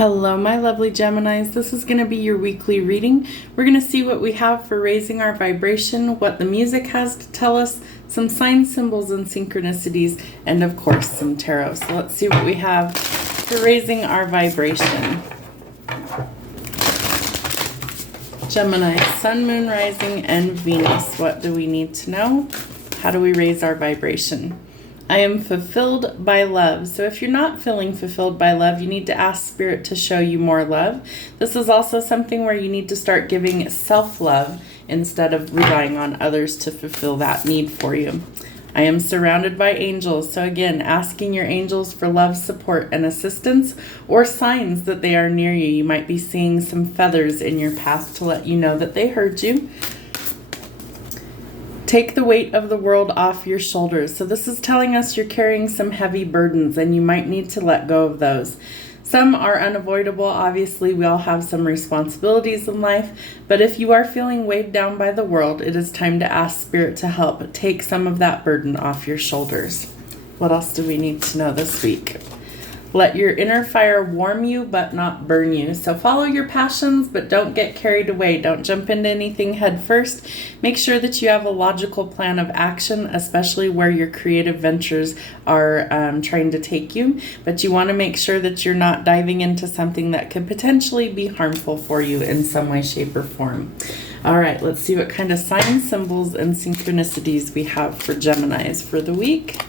Hello, my lovely Geminis. This is going to be your weekly reading. We're going to see what we have for raising our vibration, what the music has to tell us, some signs, symbols, and synchronicities, and of course, some tarot. So let's see what we have for raising our vibration. Gemini, Sun, Moon, Rising, and Venus. What do we need to know? How do we raise our vibration? I am fulfilled by love. So if you're not feeling fulfilled by love, you need to ask Spirit to show you more love. This is also something where you need to start giving self-love instead of relying on others to fulfill that need for you. I am surrounded by angels. So again, asking your angels for love, support, and assistance, or signs that they are near you. You might be seeing some feathers in your path to let you know that they heard you. Take the weight of the world off your shoulders. So this is telling us you're carrying some heavy burdens and you might need to let go of those. Some are unavoidable. Obviously, we all have some responsibilities in life, but if you are feeling weighed down by the world, it is time to ask Spirit to help take some of that burden off your shoulders. What else do we need to know this week? Let your inner fire warm you, but not burn you. So follow your passions, but don't get carried away. Don't jump into anything head first. Make sure that you have a logical plan of action, especially where your creative ventures are trying to take you. But you want to make sure that you're not diving into something that could potentially be harmful for you in some way, shape, or form. All right, let's see what kind of signs, symbols, and synchronicities we have for Geminis for the week.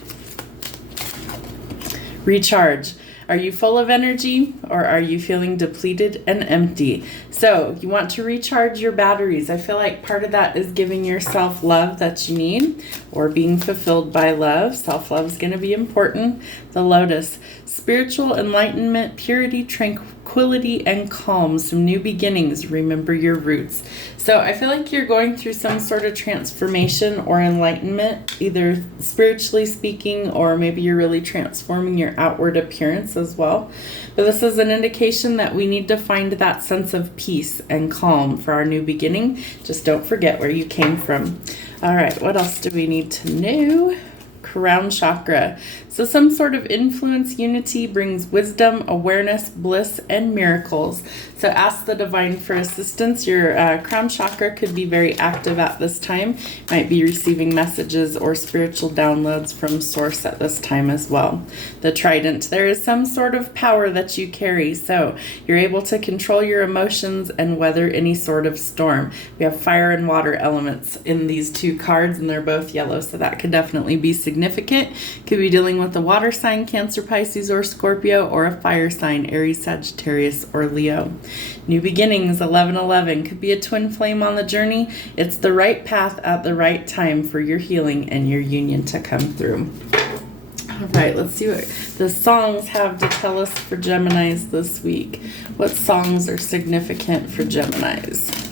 Recharge. Are you full of energy or are you feeling depleted and empty? So you want to recharge your batteries. I feel like part of that is giving yourself love that you need or being fulfilled by love. Self-love is going to be important. The Lotus. Spiritual enlightenment, purity, tranquility, and calm. Some new beginnings. Remember your roots. So I feel like you're going through some sort of transformation or enlightenment, either spiritually speaking, or maybe you're really transforming your outward appearance as well. But this is an indication that we need to find that sense of peace and calm for our new beginning. Just don't forget where you came from. All right, what else do we need to know? Crown chakra. So some sort of influence, unity brings wisdom, awareness, bliss, and miracles. So ask the divine for assistance. Your crown chakra could be very active at this time. Might be receiving messages or spiritual downloads from source at this time as well. The trident. There is some sort of power that you carry. So you're able to control your emotions and weather any sort of storm. We have fire and water elements in these two cards and they're both yellow. So that could definitely be significant. Could be dealing with a water sign, Cancer, Pisces, or Scorpio, or a fire sign, Aries, Sagittarius, or Leo. New beginnings, 1111, could be a twin flame on the journey. It's the right path at the right time for your healing and your union to come through. All right, let's see what the songs have to tell us for Geminis this week. What songs are significant for Geminis?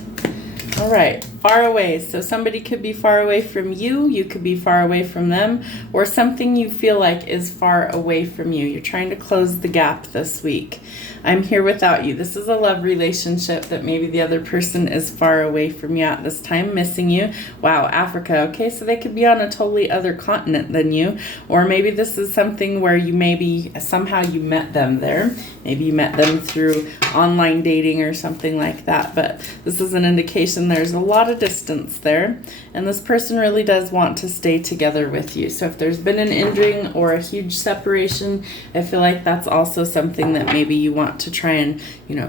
All right, far away. So somebody could be far away from you. You could be far away from them, or something you feel like is far away from you. You're trying to close the gap this week. I'm here without you. This is a love relationship that maybe the other person is far away from you at this time, missing you. Wow, Africa. Okay, so they could be on a totally other continent than you, or maybe this is something where you maybe somehow you met them there. Maybe you met them through online dating or something like that, but this is an indication there's a lot of distance there, and this person really does want to stay together with you. So if there's been an ending or a huge separation, I feel like that's also something that maybe you want to try and,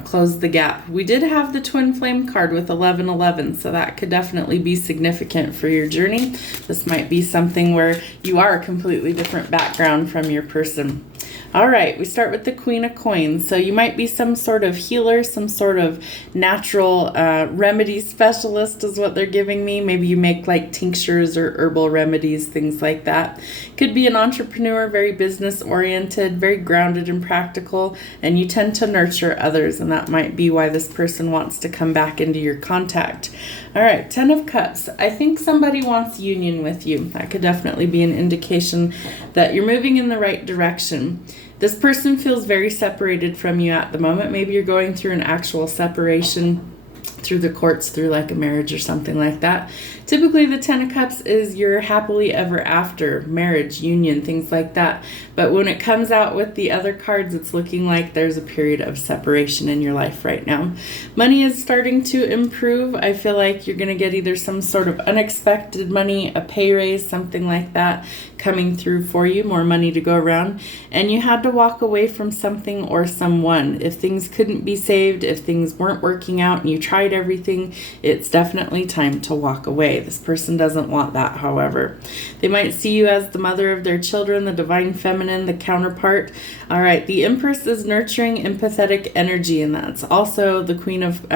close the gap. We did have the twin flame card with 1111, so that could definitely be significant for your journey. This might be something where you are a completely different background from your person. All right, we start with the Queen of Coins. So you might be some sort of healer, some sort of natural remedy specialist is what they're giving me. Maybe you make like tinctures or herbal remedies, things like that. Could be an entrepreneur, very business oriented, very grounded and practical, and you tend to nurture others, and that might be why this person wants to come back into your contact. All right, 10 of Cups. I think somebody wants union with you. That could definitely be an indication that you're moving in the right direction. This person feels very separated from you at the moment. Maybe you're going through an actual separation through the courts, through like a marriage or something like that. Typically, the Ten of Cups is your happily ever after, marriage, union, things like that. But when it comes out with the other cards, it's looking like there's a period of separation in your life right now. Money is starting to improve. I feel like you're going to get either some sort of unexpected money, a pay raise, something like that coming through for you, more money to go around. And you had to walk away from something or someone. If things couldn't be saved, if things weren't working out and you tried everything, it's definitely time to walk away. This person doesn't want that, however. They might see you as the mother of their children, the divine feminine, the counterpart. All right, the Empress is nurturing, empathetic energy, and that's also the Queen of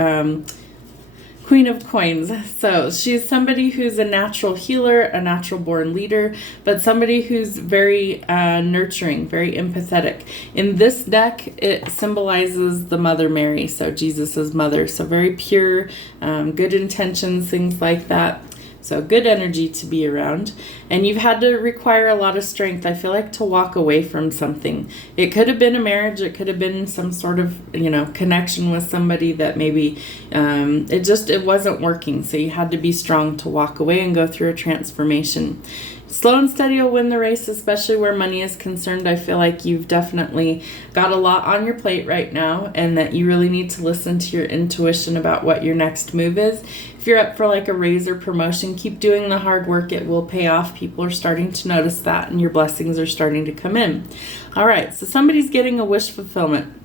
Coins. So she's somebody who's a natural healer, a natural born leader, but somebody who's very nurturing, very empathetic. In this deck, it symbolizes the Mother Mary, so Jesus's mother. So very pure, good intentions, things like that. So good energy to be around. And you've had to require a lot of strength, I feel like, to walk away from something. It could have been a marriage. It could have been some sort of, connection with somebody that maybe it wasn't working. So you had to be strong to walk away and go through a transformation. Slow and steady will win the race, especially where money is concerned. I feel like you've definitely got a lot on your plate right now, and that you really need to listen to your intuition about what your next move is. If you're up for like a raise or promotion, keep doing the hard work. It will pay off. People are starting to notice that, and your blessings are starting to come in. All right, so somebody's getting a wish fulfillment.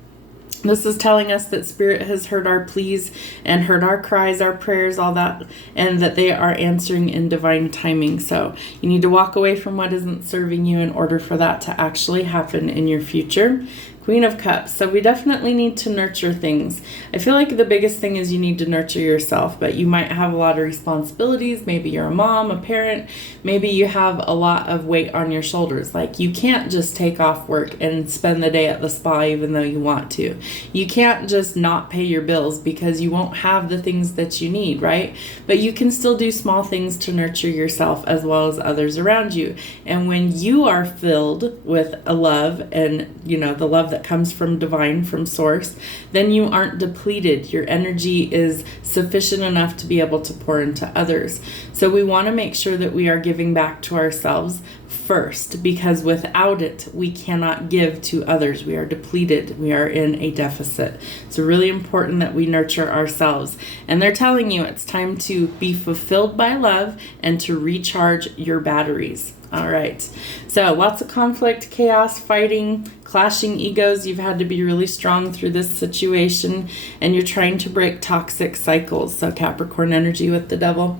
This is telling us that Spirit has heard our pleas and heard our cries, our prayers, all that, and that they are answering in divine timing. So you need to walk away from what isn't serving you in order for that to actually happen in your future. Queen of Cups. So we definitely need to nurture things. I feel like the biggest thing is you need to nurture yourself, but you might have a lot of responsibilities. Maybe you're a mom, a parent. Maybe you have a lot of weight on your shoulders. Like you can't just take off work and spend the day at the spa even though you want to. You can't just not pay your bills because you won't have the things that you need, right? But you can still do small things to nurture yourself as well as others around you. And when you are filled with a love and, the love that comes from divine, from source, then you aren't depleted. Your energy is sufficient enough to be able to pour into others. So we want to make sure that we are giving back to ourselves first, because without it, we cannot give to others. We are depleted. We are in a deficit. It's really important that we nurture ourselves. And they're telling you it's time to be fulfilled by love and to recharge your batteries. All right. So lots of conflict, chaos, fighting, clashing egos. You've had to be really strong through this situation, and you're trying to break toxic cycles. So Capricorn energy with the Devil.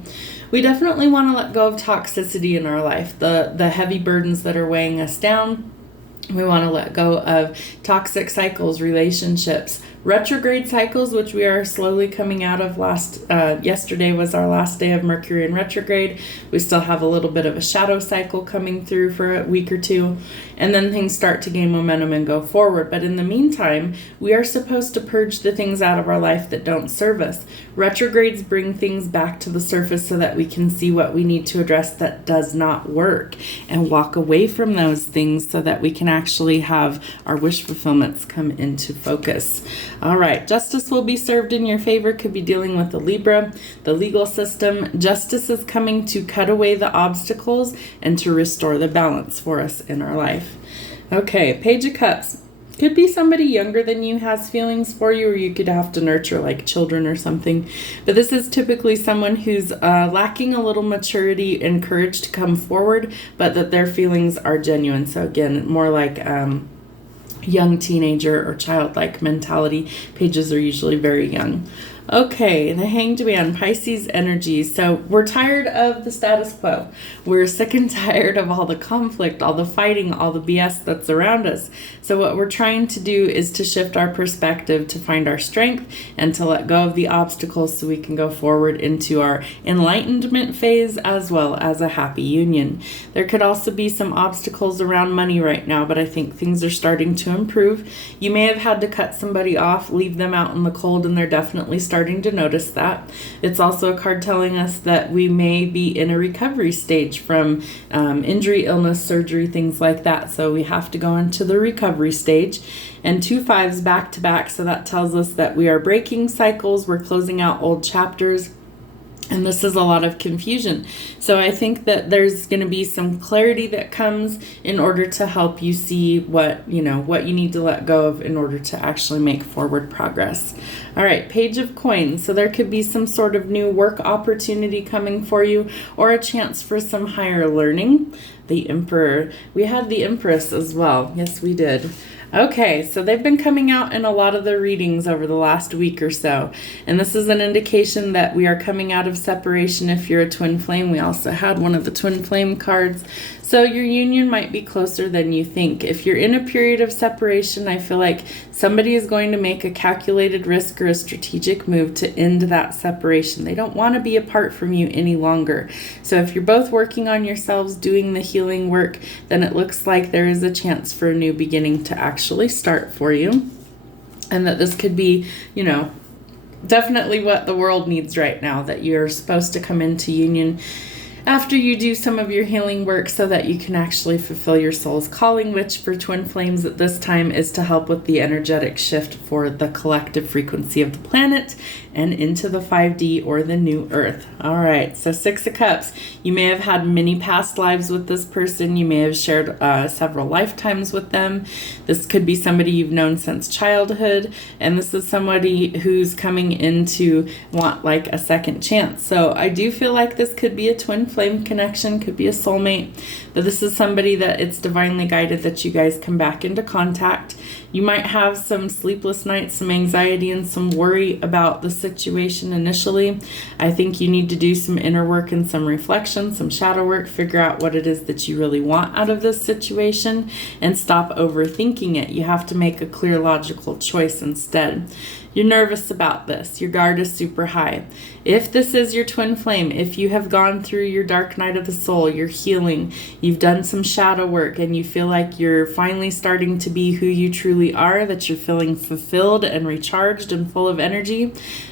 We definitely want to let go of toxicity in our life, the heavy burdens that are weighing us down. We want to let go of toxic cycles, relationships, retrograde cycles, which we are slowly coming out of. Yesterday was our last day of Mercury in retrograde. We still have a little bit of a shadow cycle coming through for a week or two, and then things start to gain momentum and go forward. But in the meantime, we are supposed to purge the things out of our life that don't serve us. Retrogrades bring things back to the surface so that we can see what we need to address that does not work, and walk away from those things so that we can actually have our wish fulfillments come into focus. All right, justice will be served in your favor. Could be dealing with the Libra, the legal system. Justice is coming to cut away the obstacles and to restore the balance for us in our life. Okay, Page of Cups. Could be somebody younger than you has feelings for you, or you could have to nurture like children or something. But this is typically someone who's lacking a little maturity and courage to come forward, but that their feelings are genuine. So again, more like young teenager or childlike mentality. Pages are usually very young. Okay, the Hanged Man, Pisces energy. So we're tired of the status quo. We're sick and tired of all the conflict, all the fighting, all the BS that's around us. So what we're trying to do is to shift our perspective, to find our strength, and to let go of the obstacles so we can go forward into our enlightenment phase as well as a happy union. There could also be some obstacles around money right now, but I think things are starting to improve. You may have had to cut somebody off, leave them out in the cold, and they're definitely starting starting to notice that. It's also a card telling us that we may be in a recovery stage from injury, illness, surgery, things like that. So we have to go into the recovery stage. And 2 5s back to back. So that tells us that we are breaking cycles. We're closing out old chapters. And this is a lot of confusion. So I think that there's going to be some clarity that comes in order to help you see what you need to let go of in order to actually make forward progress. All right, Page of Coins. So there could be some sort of new work opportunity coming for you, or a chance for some higher learning. The Emperor. We had the Empress as well. Yes, we did. Okay, so they've been coming out in a lot of the readings over the last week or so. And this is an indication that we are coming out of separation if you're a twin flame. We also had one of the twin flame cards. So your union might be closer than you think. If you're in a period of separation, I feel like somebody is going to make a calculated risk or a strategic move to end that separation. They don't want to be apart from you any longer. So if you're both working on yourselves, doing the healing work, then it looks like there is a chance for a new beginning to actually start for you. And that this could be, definitely what the world needs right now, that you're supposed to come into union after you do some of your healing work so that you can actually fulfill your soul's calling, which for twin flames at this time is to help with the energetic shift for the collective frequency of the planet and into the 5D or the new earth. All right, so 6 of Cups. You may have had many past lives with this person. You may have shared several lifetimes with them. This could be somebody you've known since childhood, and this is somebody who's coming in to want like a second chance. So I do feel like this could be a twin flame connection, could be a soulmate, but this is somebody that it's divinely guided that you guys come back into contact. You might have some sleepless nights, some anxiety, and some worry about the situation initially. I think you need to do some inner work and some reflection, some shadow work, figure out what it is that you really want out of this situation, and stop overthinking it. You have to make a clear, logical choice instead. You're nervous about this. Your guard is super high. If this is your twin flame, if you have gone through your dark night of the soul, you're healing, you've done some shadow work, and you feel like you're finally starting to be who you truly are, that you're feeling fulfilled and recharged and full of energy,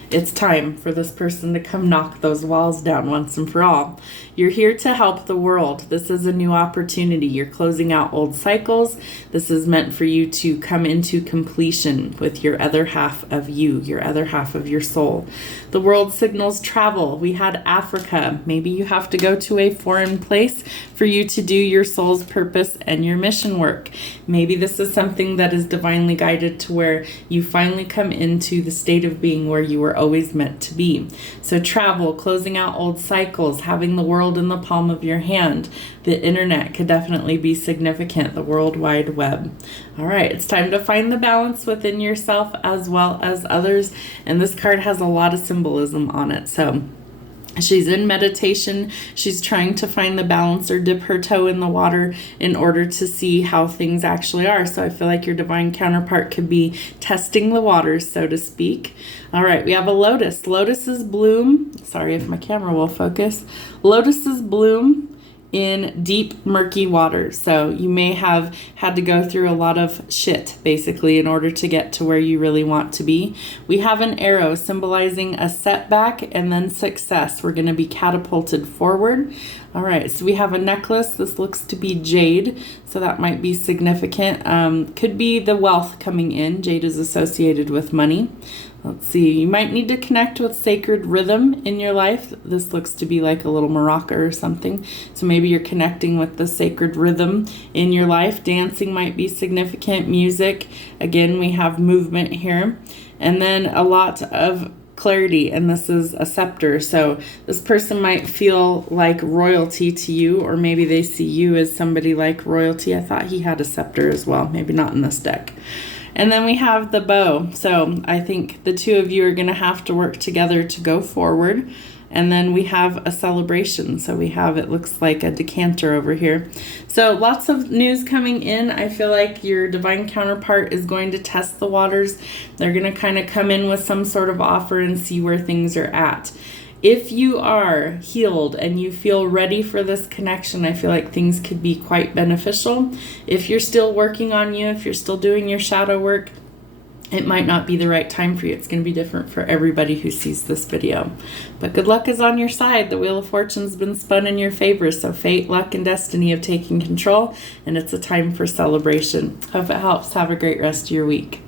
it's time for this person to come knock those walls down once and for all. You're here to help the world. This is a new opportunity. You're closing out old cycles. This is meant for you to come into completion with your other half of you, your other half of your soul. The world signals travel. We had Africa. Maybe you have to go to a foreign place for you to do your soul's purpose and your mission work. Maybe this is something that is divinely guided to where you finally come into the state of being where you were always meant to be. So travel, closing out old cycles, having the world in the palm of your hand. The internet could definitely be significant, the World Wide Web. All right, it's time to find the balance within yourself as well as others. And this card has a lot of symbolism on it. So she's in meditation. She's trying to find the balance or dip her toe in the water in order to see how things actually are. So I feel like your divine counterpart could be testing the waters, so to speak. All right, we have a lotus. Lotuses bloom. Sorry if my camera will focus. Lotuses bloom in deep, murky waters. So you may have had to go through a lot of shit, basically, in order to get to where you really want to be. We have an arrow symbolizing a setback and then success. We're going to be catapulted forward. All right, so we have a necklace. This looks to be jade, so that might be significant. Could be the wealth coming in. Jade is associated with money. Let's see, you might need to connect with sacred rhythm in your life. This looks to be like a little maraca or something. So maybe you're connecting with the sacred rhythm in your life. Dancing might be significant. Music. Again, we have movement here. And then a lot of clarity, and this is a scepter. So this person might feel like royalty to you, or maybe they see you as somebody like royalty. I thought he had a scepter as well. Maybe not in this deck. And then we have the bow. So I think the two of you are going to have to work together to go forward. And then we have a celebration. So we have, it looks like a decanter over here. So lots of news coming in. I feel like your divine counterpart is going to test the waters. They're going to kind of come in with some sort of offer and see where things are at. If you are healed and you feel ready for this connection, I feel like things could be quite beneficial. If you're still working on you, if you're still doing your shadow work, it might not be the right time for you. It's going to be different for everybody who sees this video. But good luck is on your side. The Wheel of Fortune's been spun in your favor. So fate, luck, and destiny have taken control. And it's a time for celebration. Hope it helps. Have a great rest of your week.